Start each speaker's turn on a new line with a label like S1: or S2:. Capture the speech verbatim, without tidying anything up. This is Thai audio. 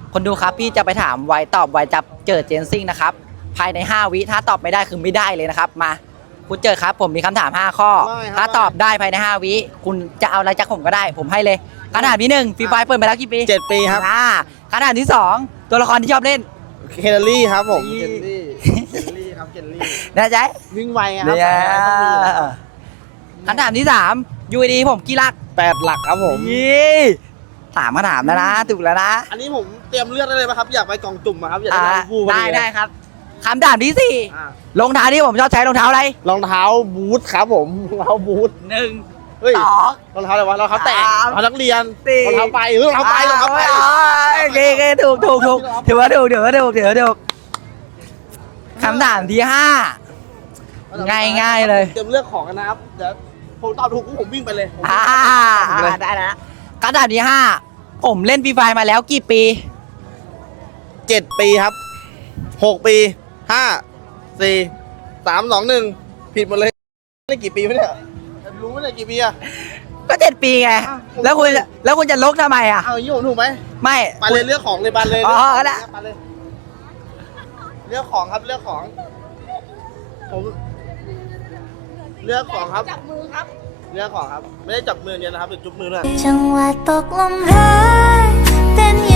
S1: คนดูครับพี่จะไปถามไวตอบไวจับเจิดเจนซิ่งนะครับภายในห้าวิถ้าตอบไม่ได้คือไม่ได้เลยนะครับมาคุณเจิดครับผมมีคำถามห้าข้อถ้าตอบได้ภายในห้าวิคุณจะเอาอะไรจากผมก็ได้ผมให้เลยคำถามที่หนึ่งฟรีไฟเปิดมาแล้วกี่ปี
S2: เจ็ดปีครับ
S1: อ่าคำถามที่สองตัวละครที่ชอบเล่น
S2: เคลลี่ครับผม
S1: นี่
S2: เคลลี่เคลลี่ครับเคลลี่
S1: นะจ๊ะ
S2: วิ่งไวครั
S1: เนี่ย
S2: ต้องมีอยู่แล้ว
S1: คำถามที่สามยูดีผมกี่หลัก
S2: แปดหลักครับผม
S1: ยี่สามคำถามแล้วนะถูกแล้วนะ
S2: อันนี้ผมเตรียมเลือดได้เลยไหมครับ อยากไปกล่องจุ่มอะครับอยาก
S1: อ่า
S2: ได้น้ำผู้พอ
S1: ได้
S2: เลย
S1: ได้ครับคำถามที่สี่
S2: อ่าร
S1: องเท้าที่ผมชอบใช้รองเท้าอะไร
S2: รองเท้าบูทครับผมรองเท้าบูท
S1: หนึ่ง
S2: เฮ้ย
S1: สอง
S2: รองเท้าอะไรวะรองเท้าแตะ
S1: สาม
S2: รองเท้านักเรียน
S1: สี่
S2: รองเท้าไปเฮ้ยรองเท้าไปรองเท้าไป
S1: อ่โอเคโอเคถูกถูกถูกถือว่าถูกถือว่าถูกถือว่าถูกคำถามที่ห้า ง่ายง่ายเลย
S2: เตรียมเลือกของกันนะครับเดี๋ยวผมตอบถูกผมวิ่งไปเลยผม
S1: อ่า
S2: วิ่งไปเลย
S1: ได้แล้วคำถามที่ห้าผมเล่นฟรีไฟมาแล้วกี่ปี
S2: เจ็ดปีครับหกปีห้าสี่สามสองหนึ่งผิดหมดเลยได้กี่ปีวะเนี่ยรู้ไหมเนี่ยกี่ปีอะ
S1: ก็เจ็ดปีไง
S2: อ้าว
S1: แล้วคุณจะแล้วคุณจะลกทำไมอ่ะ
S2: เอาอย่างนี้ผมถูกไหม
S1: ไม่
S2: ไปเลยเลือกของเลยไปเลย
S1: อ๋อ
S2: เลื
S1: ก็ได้
S2: ไปเลยเลือกของครับเลือกของผมเลือกของครับจับมือครับเลือกของครับ ไม่ได้จับมือเดียวนะครับหรือจุ๊บมือด้วย
S3: จังหวะตกลมรักเต้น